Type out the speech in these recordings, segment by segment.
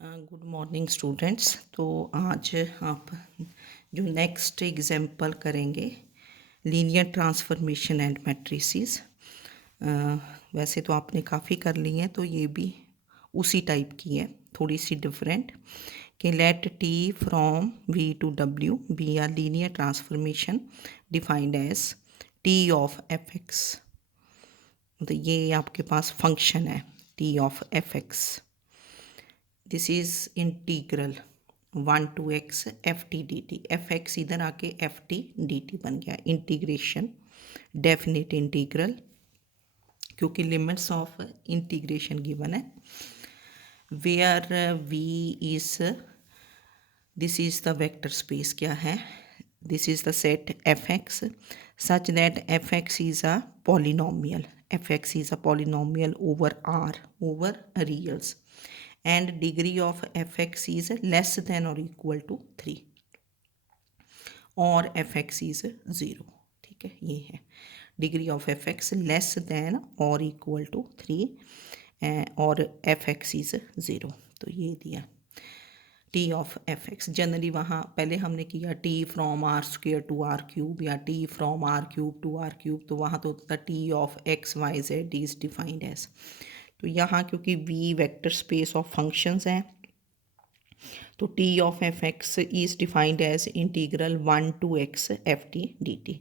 Good morning students. तो आज आप जो नेक्स्ट एग्जाम्पल करेंगे लीनियर ट्रांसफॉर्मेशन एंड मैट्रिसेस। वैसे तो आपने काफ़ी कर ली हैं, तो ये भी उसी टाइप की है, थोड़ी सी डिफरेंट। कि let T from V to W be R linear transformation defined as T of f x. तो ये आपके पास फंक्शन है T of f x. This is integral 1 to x f t d t. F x इधर आके f t d t बन गया। Integration definite integral, क्योंकि लिमिट्स ऑफ इंटीग्रेशन गिवन है। Where V is, this is the vector space क्या है, this is the set f x such that f x is a polynomial. F x is a polynomial over R, over reals, and degree of fx is less than or equal to 3 और fx is 0। ठीक है, ये है degree of fx less than और equal to 3 और fx is 0। तो ये दिया T of f x. Generally वहाँ पहले हमने किया T from R square to R cube या T from R cube to R cube, तो वहाँ तो होता T of x y z is defined as. तो यहाँ क्योंकि we vector space of functions हैं, तो T of f x is defined as integral 1 to x f t d t.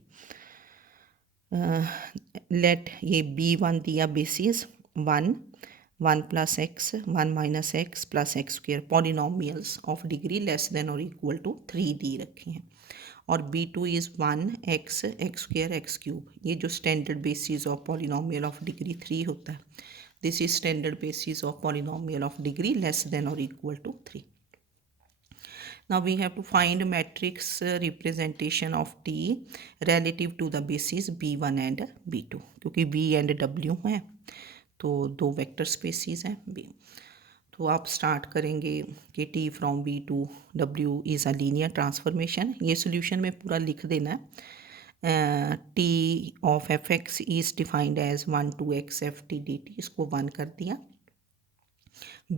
Let ये b1 दिया basis 1 plus x 1 minus x plus x square, polynomials of degree less than और equal to 3 दी रखे हैं। और b2 is 1 x square x cube. ये जो standard basis of polynomial of degree 3 होता है, this is standard basis of polynomial of degree less than और equal to 3। Now we have to find matrix representation of T relative to the bases B1 and B2, क्योंकि B and W हैं तो दो vector spaces हैं B। तो आप start करेंगे कि T from B to W is a linear transformation. ये सोल्यूशन में पूरा लिख देना है। T of f x is defined as 1 to x f t d t, इसको 1 कर दिया।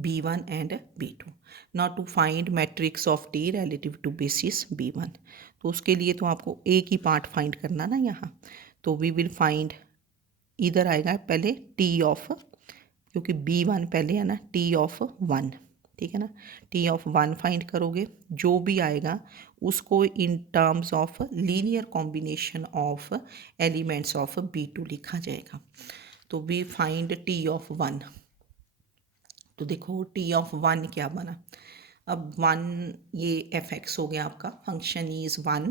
B1 and B2। Now to find matrix of T relative to basis B1, तो उसके लिए तो आपको एक ही पार्ट फाइंड करना ना यहाँ। तो वी विल फाइंड, इधर आएगा पहले T ऑफ, क्योंकि B1 पहले है ना, T ऑफ 1, ठीक है ना। T ऑफ 1 फाइंड करोगे, जो भी आएगा उसको इन terms of linear combination of elements of B2 लिखा जाएगा। तो वी फाइंड T ऑफ 1। तो देखो टी ऑफ 1 क्या बना। अब 1 ये एफ एक्स हो गया आपका, फंक्शन इज 1,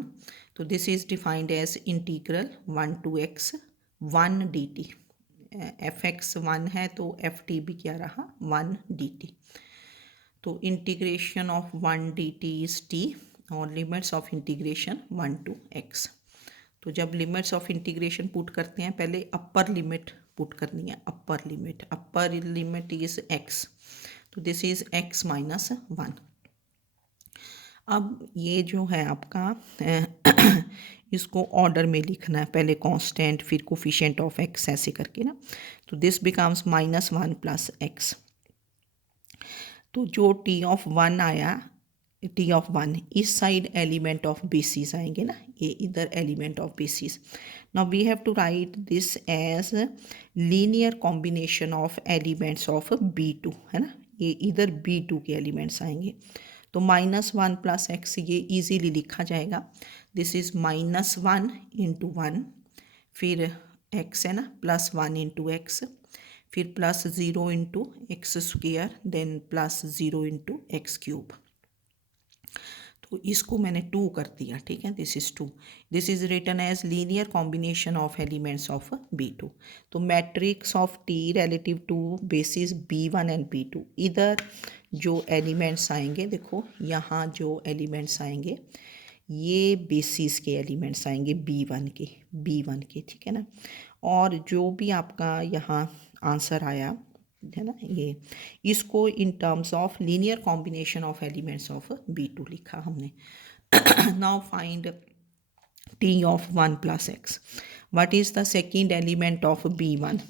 तो this is defined as integral 1 to x 1 d t. F x 1 है तो एफ टी भी क्या रहा 1 डी टी। तो integration of 1 d t is t और limits of integration 1 to x। तो जब लिमिट्स ऑफ इंटीग्रेशन पुट करते हैं, पहले अपर लिमिट पुट करनी है। अपर लिमिट इज x, तो दिस इज x माइनस 1। अब ये जो है आपका इसको ऑर्डर में लिखना है, पहले कांस्टेंट फिर कोफिशिएंट ऑफ x ऐसे करके ना। तो दिस बिकम्स -1 प्लस x। तो जो t ऑफ 1 आया, टी ऑफ 1 इस साइड एलिमेंट ऑफ बेसिस आएंगे ना, ये इधर element of basis. Now we have to write this as linear combination of elements of B2, है ना, ये इधर B2 के एलिमेंट्स आएंगे। तो -1 प्लस x ये इजीली लिखा जाएगा। दिस इज -1 इंटू 1, फिर x है ना, +1 इंटू एक्स, फिर +0 into x square, then +0 into x cube. तो इसको मैंने 2 कर दिया, ठीक है, this is 2। This is written as linear combination of elements of B2। तो matrix of T relative to basis B1 and B2, इधर जो एलिमेंट्स आएंगे, देखो यहाँ जो एलिमेंट्स आएंगे ये बेसिस के एलिमेंट्स आएंगे B1 के, ठीक है ना। और जो भी आपका यहाँ आंसर आया है ना, ये इसको in terms of linear combination of elements of B2 लिखा हमने। Now find T of 1 plus x. What is the second element of B1?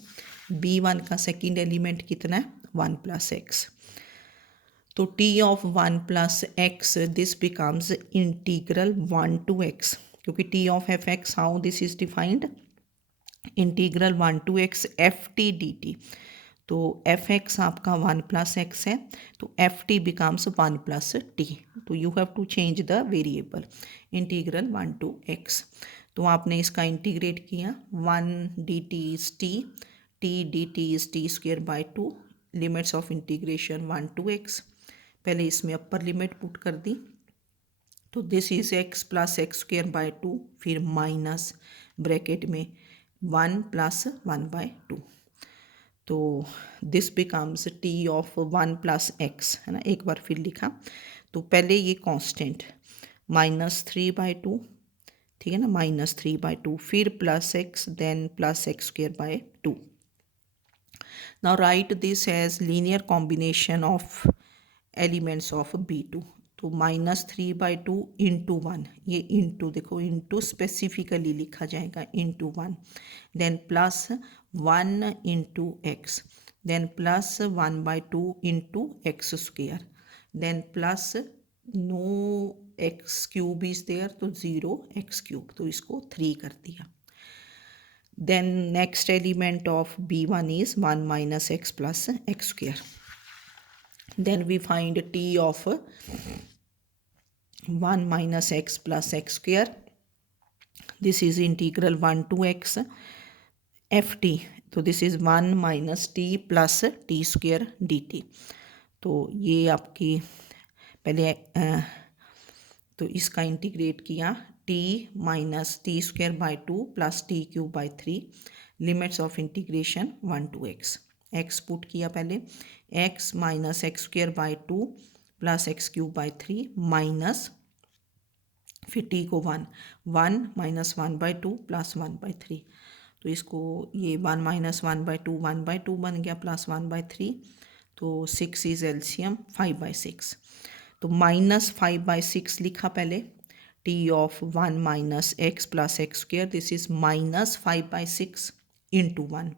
B1 का सेकेंड एलिमेंट कितना है 1 प्लस एक्स। तो T of 1 plus x this becomes integral 1 to x, क्योंकि T of f x how this is defined integral 1 to x f t d t. तो f x आपका 1 plus x है, तो f t becomes 1 plus t. तो you have to change the variable integral 1 to x. तो आपने इसका integrate किया, 1 d t is t d t is t square by 2, limits of integration 1 to x. पहले इसमें upper limit put कर दी, तो this is x plus x square by 2, फिर माइनस ब्रैकेट में 1 प्लस 1 बाई 2। तो this becomes T of 1 plus x, है ना, एक बार फिर लिखा। तो पहले ये कांस्टेंट -3/2, ठीक है ना, -3/2, फिर plus x, then plus x square by 2। Now write this as linear combination of elements of B2। तो -3/2 इंटू 1, ये इंटू देखो, इंटू स्पेसिफिकली लिखा जाएगा, into 1, then plus 1 into x, then plus 1/2 into x square, then plus no x cube is there, तो 0 x cube, तो इसको 3 कर दिया। Then next element of B1 is 1 minus x plus x square. Then we find t of 1 minus x plus x square. This is integral 1 to x ft. तो this is 1 minus t plus t square dt. तो ये आपकी पहले तो इसका integrate किया, t minus T square by 2 plus T cube by 3, limits of integration 1 to x। X put किया पहले, x minus x square by 2 plus x cube by 3 minus, फिर टी को 1 माइनस 1/2 प्लस 1/3। तो इसको ये 1 माइनस 1/2 1/2 बन गया, प्लस 1/3, तो 6 इज एलसीएम 5/6। तो -5/6 लिखा पहले, T of 1 minus x plus x square, this is -5/6 into 1,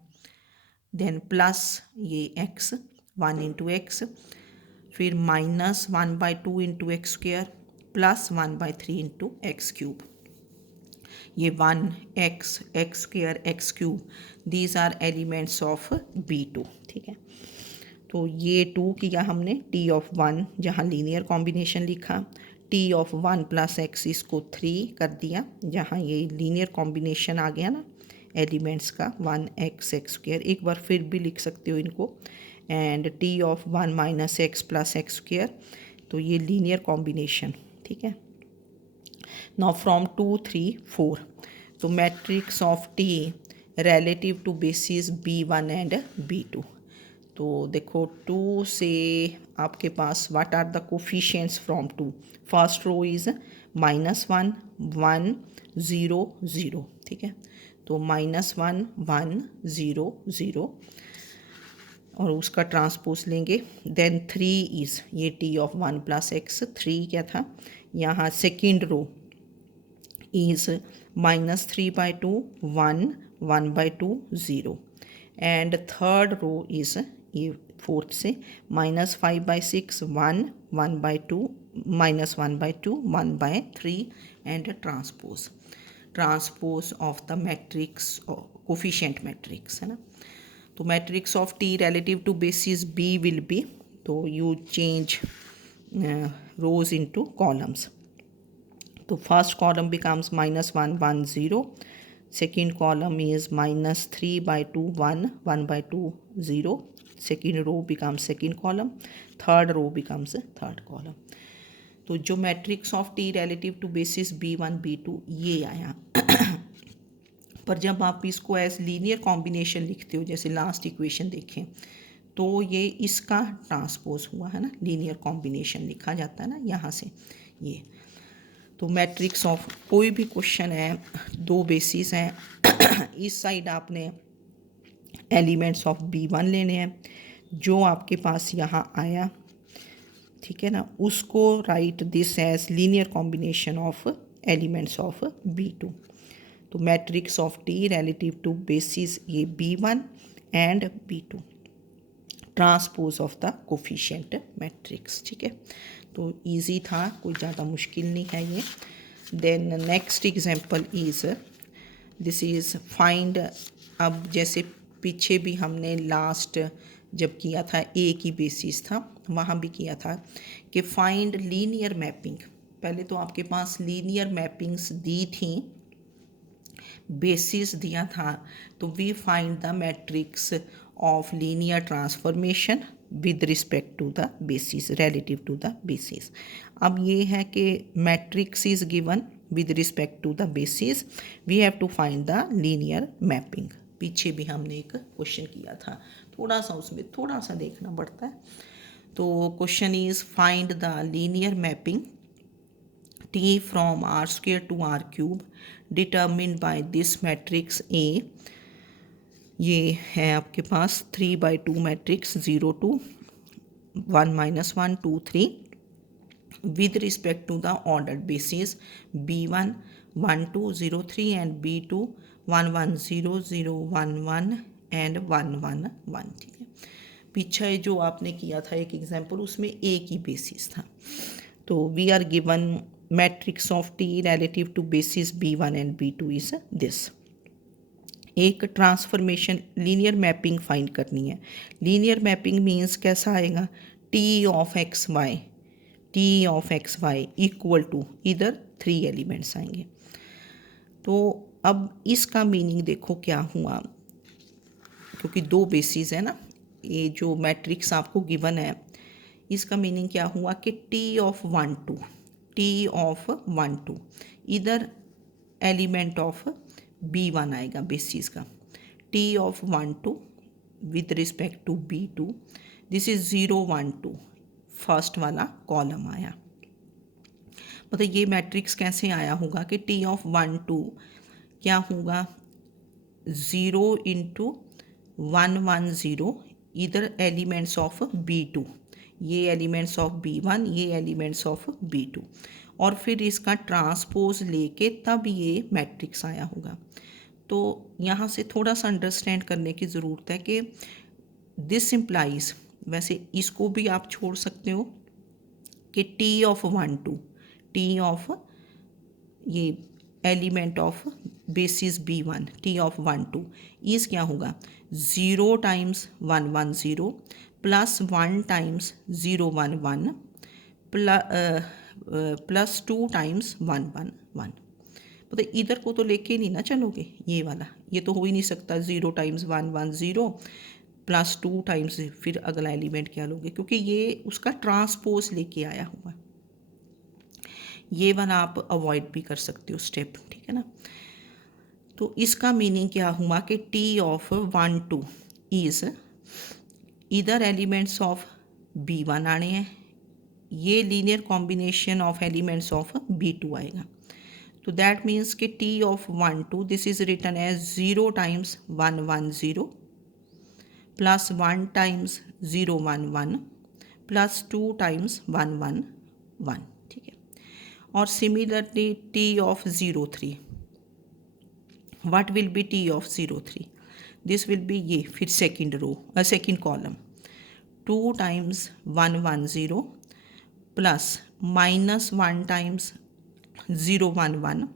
then plus ये x 1 इंटू एक्स, फिर -1/2 into x square plus 1/3 into x cube, ये 1 x square x cube, these are elements of B2, ठीक है। तो ये 2 किया हमने, T of 1 जहाँ लीनियर कॉम्बिनेशन लिखा, टी ऑफ 1 प्लस एक्स इसको 3 कर दिया, जहाँ ये लीनियर कॉम्बिनेशन आ गया ना एलिमेंट्स का, 1x एक्स स्क्वेयर, एक बार फिर भी लिख सकते हो इनको, and T of 1 minus x plus x square, तो ये लीनियर कॉम्बिनेशन, ठीक है। नाउ फ्रॉम 2 3 4, तो matrix of T relative to basis B1 and B2। तो देखो 2 से आपके पास what are the coefficients from 2, first row is -1 1 0 0, ठीक है। तो -1 1 0 0 और उसका ट्रांसपोज लेंगे, देन 3 इज़ ये टी ऑफ 1 प्लस एक्स, 3 क्या था यहाँ, second row is -3/2 1 1/2 0, and third row is ये फोर्थ से -5/6 1 1/2 -1/2 1/3, and transpose of the matrix coefficient matrix, है ना। तो matrix of T relative to basis B will be, तो you change rows into columns. तो first column becomes -1 1 0, second column is -3/2 1 1/2 0, second row becomes second column, third row becomes third column. तो जो matrix of T relative to basis B1 B2 ये आया। पर जब आप इसको एज लीनियर कॉम्बिनेशन लिखते हो, जैसे लास्ट इक्वेशन देखें, तो ये इसका ट्रांसपोज हुआ, है ना, लीनियर कॉम्बिनेशन लिखा जाता है ना यहाँ से ये। तो मैट्रिक्स ऑफ कोई भी क्वेश्चन है, 2 बेसिस हैं, इस साइड आपने एलिमेंट्स ऑफ B1 लेने हैं, जो आपके पास यहाँ आया, ठीक है ना, उसको write this as linear combination of elements of B2। तो matrix of T relative to basis ये B1 and B2, transpose of the coefficient matrix. ठीक है, तो इजी था, कोई ज़्यादा मुश्किल नहीं है ये। Then next example is this is find. अब जैसे पीछे भी हमने लास्ट जब किया था ए की बेसिस था, वहाँ भी किया था कि फाइंड लीनियर मैपिंग। पहले तो आपके पास लीनियर मैपिंग्स दी थी, बेसिस दिया था, तो we find the matrix of linear transformation with respect to the basis, relative to the basis. अब ये है कि matrix is given with respect to the basis, we have to find the linear mapping. पीछे भी हमने एक question किया था, थोड़ा सा उसमें थोड़ा सा देखना पड़ता है। तो question is find the linear mapping T from R square to R cube determined by this matrix A। ये है आपके पास 3/2 matrix 0 to 1 - 1 2 3 with respect to the ordered basis B1 1 2 0 3 and B2 1 1 0 0 1 1 and 1 1 1। ठीक है, पीछे जो आपने किया था एक एग्जाम्पल, उसमें ए की बेसिस था। तो we are given matrix of T relative to basis B1 and B2 is this. एक ट्रांसफॉर्मेशन लीनियर मैपिंग फाइंड करनी है। लीनियर मैपिंग मीन्स कैसा आएगा, T of x y equal to इधर 3 एलिमेंट्स आएंगे। तो अब इसका मीनिंग देखो क्या हुआ, क्योंकि 2 बेसिस है ना, ये जो मैट्रिक्स आपको गिवन है इसका मीनिंग क्या हुआ कि टी ऑफ 1 2 इधर एलिमेंट ऑफ B1 आएगा बेसिस का, T of 1 2 with respect to B2, this is 0 1 2 first वाला कॉलम आया। मतलब ये मैट्रिक्स कैसे आया होगा कि टी ऑफ 1 2 क्या होगा, 0 × 1 1 0 इधर एलिमेंट्स ऑफ B2, ये एलिमेंट्स ऑफ B1, ये एलिमेंट्स ऑफ B2, और फिर इसका ट्रांसपोज लेके तब ये मैट्रिक्स आया होगा। तो यहाँ से थोड़ा सा अंडरस्टैंड करने की ज़रूरत है कि दिस इम्प्लाइज, वैसे इसको भी आप छोड़ सकते हो कि टी ऑफ 1 2 टी ऑफ ये element of basis B1 T of 1 2 इस क्या होगा, 0 times 1 1 0 plus 1 times 0 1 1 plus 2 times 1 1 1। मतलब इधर को तो लेके नहीं ना चलोगे, ये वाला ये तो हो ही नहीं सकता, 0 टाइम्स 1 1 0 प्लस 2 टाइम्स फिर अगला एलिमेंट क्या लोगे, क्योंकि ये उसका ट्रांसपोज लेके आया हुआ। ये वाला आप अवॉइड भी कर सकते हो स्टेप, ठीक है ना। तो इसका मीनिंग क्या हुआ कि टी ऑफ 1 2 इज़ इधर एलिमेंट्स ऑफ B1 आने हैं, ये linear combination of elements of B2 आएगा। तो दैट मीन्स कि T of 1 2 this is written as 0 times 1 1 0 plus 1 times 0 1 1 plus 2 times 1 1 1। ठीक है, और similarly T of 0 3, what will be T of 0 3, this will B ये फिर second column 2 times 1 1 0 plus -1 times 0 1 1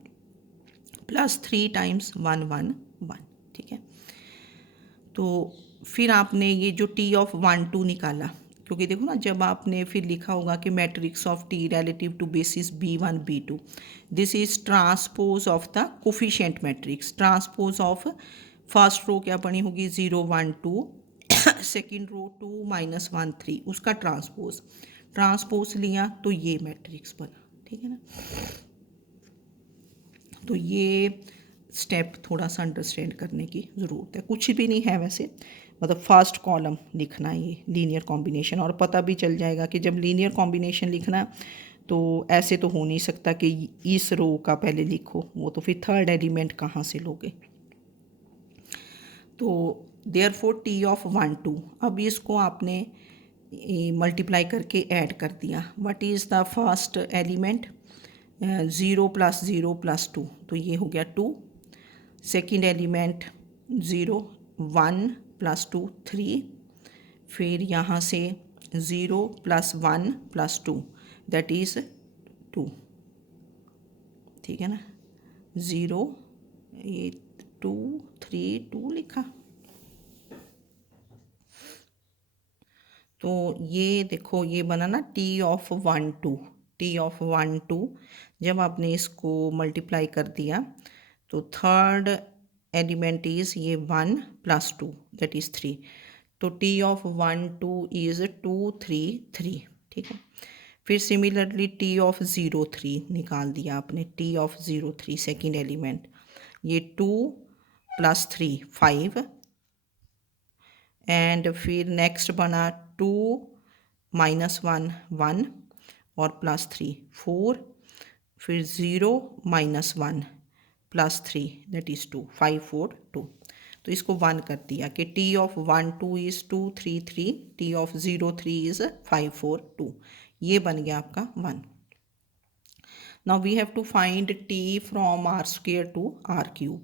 plus 3 times 1 1 1। ठीक है, तो फिर आपने ये जो टी ऑफ 1 2 निकाला, क्योंकि देखो ना जब आपने फिर लिखा होगा कि matrix of T relative to basis B1 B2, this is transpose of the coefficient matrix, transpose of first row क्या बनी होगी 0 1 2, सेकेंड रो 2 -1 3, उसका ट्रांसपोज लिया तो ये मैट्रिक्स बना। ठीक है ना, तो ये स्टेप थोड़ा सा अंडरस्टैंड करने की ज़रूरत है, कुछ भी नहीं है वैसे, मतलब फर्स्ट कॉलम लिखना है ये लीनियर कॉम्बिनेशन, और पता भी चल जाएगा कि जब लीनियर कॉम्बिनेशन लिखना तो ऐसे तो हो नहीं सकता कि इस रो का पहले लिखो, वो तो फिर थर्ड एलिमेंट कहाँ से लोगे। तो देयरफॉर टी ऑफ 1 2, अब इसको आपने मल्टीप्लाई करके ऐड कर दिया, what is the first element 0 + 0 + 2, तो ये हो गया 2, सेकेंड एलिमेंट 0 1 + 2 3, फिर यहाँ से 0 + 1 + 2 दैट इज़ 2, ठीक है ना। 0 ये 2 3 2 लिखा। तो ये देखो ये बना ना T(1 2), T(1 2). जब आपने इसको मल्टीप्लाई कर दिया तो थर्ड एलिमेंट इज़ ये 1 + 2 दैट इज़ 3। तो T(1 2) इज़ 2 3 3, ठीक है। फिर सिमिलरली T(0 3) निकाल दिया आपने, T(0 3) सेकेंड एलिमेंट, ये 2 + 3 5, एंड फिर नेक्स्ट बना 2 - 1 1 और +3 4, फिर 0 - 1 +3 दैट इज़ 2 5 4 2। तो इसको 1 कर दिया कि T(1 2) इज़ 2 3 3, T(0 3) इज़ 5 4 2। ये बन गया आपका 1। Now we have to find T from r² to r³।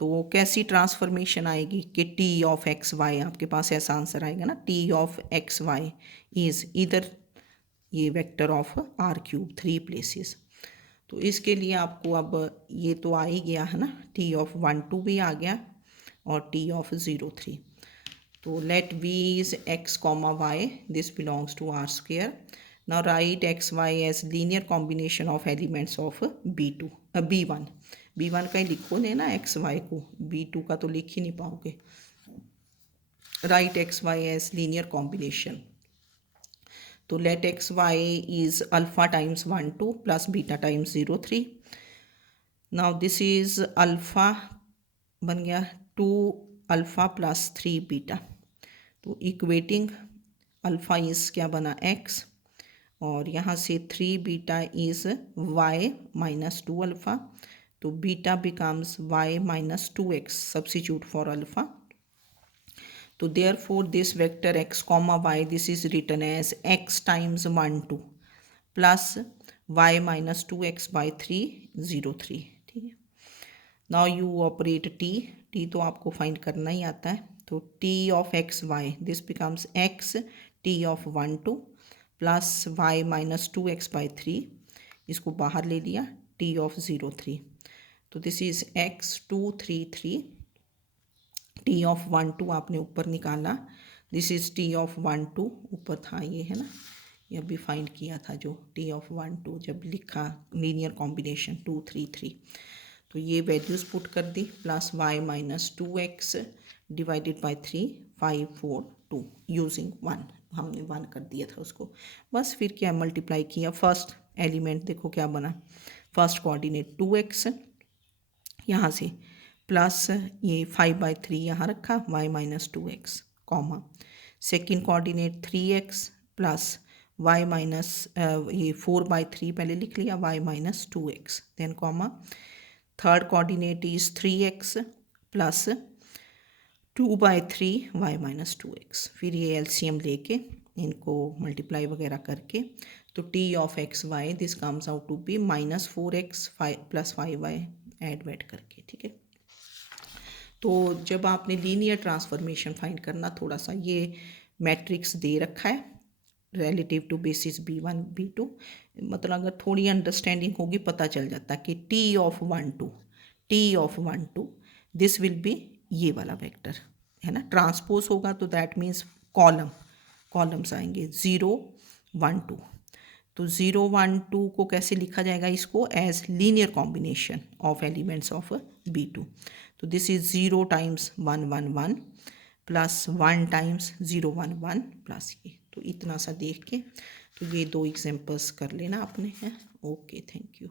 तो कैसी ट्रांसफॉर्मेशन आएगी कि T(x y), आपके पास ऐसा आंसर आएगा ना, T(x y) इज़ इधर ये वेक्टर ऑफ r³ 3 प्लेसेस। तो इसके लिए आपको अब ये तो आ ही गया है ना, T(1 2) भी आ गया और T(0 3). तो let V is x, y, this belongs to r². Now write xy as linear combination of elements of B2 B1। B1 का ही लिखो लेना xy को, B2 का तो लिख ही नहीं पाओगे। Write xy as linear combination। तो let xy is alpha times 1 2 plus beta times 0 3। Now this is alpha बन गया 2 अल्फ़ा + 3 बीटा। तो इक्वेटिंग अल्फ़ा इज़ क्या बना x, और यहाँ से 3 बीटा इज़ y - 2 अल्फ़ा। तो beta becomes y - 2x, substitute for alpha. तो therefore this vector x, y this is written as x times 1 2 plus y - 2x/3 0 3, ठीक है। नाउ यू ऑपरेट t तो आपको फाइंड करना ही आता है। तो T(x y) this becomes x T(1 2) plus y - 2x/3, इसको बाहर ले लिया, T(0 3). तो दिस इज x 2 3 3, T(1 2) आपने ऊपर निकाला, दिस इज T(1 2) ऊपर था ये, है ना, ये अभी फाइंड किया था जो T(1 2) जब लिखा लीनियर कॉम्बिनेशन 2 3 3। तो ये वैल्यूज़ पुट कर दी, plus y - 2x divided by 3 5 4 2 using 1, हमने 1 कर दिया था उसको। बस फिर क्या मल्टीप्लाई किया, फर्स्ट एलिमेंट देखो क्या बना, फर्स्ट कोऑर्डिनेट 2x, यहाँ से प्लस ये 5/3 यहाँ रखा, y - 2x, comma, second coordinate 3x plus y ये 4/3 पहले लिख लिया, y - 2x, then comma, third coordinate is 3x plus 2/3 y - 2x। फिर ये एलसीएम लेके इनको मल्टीप्लाई वगैरह करके, तो T(x y) this comes out to be -4x + 5y add करके, ठीक है। तो जब आपने लीनियर ट्रांसफॉर्मेशन फाइंड करना, थोड़ा सा ये मैट्रिक्स दे रखा है relative to basis B1 B2, मतलब अगर थोड़ी अंडरस्टैंडिंग होगी पता चल जाता है कि T(1 2) दिस विल बी ये वाला वेक्टर, है ना। ट्रांसपोज होगा तो दैट मीन्स कॉलम्स आएंगे 0 1 2। तो 0 1 2 को कैसे लिखा जाएगा, इसको as linear combination of elements of B2। तो this is 0 times 1 1 1 plus 1 times 0 1 1 plus ये। तो इतना सा देख के तो ये 2 एग्जांपल्स कर लेना आपने, हैं। Okay, thank you.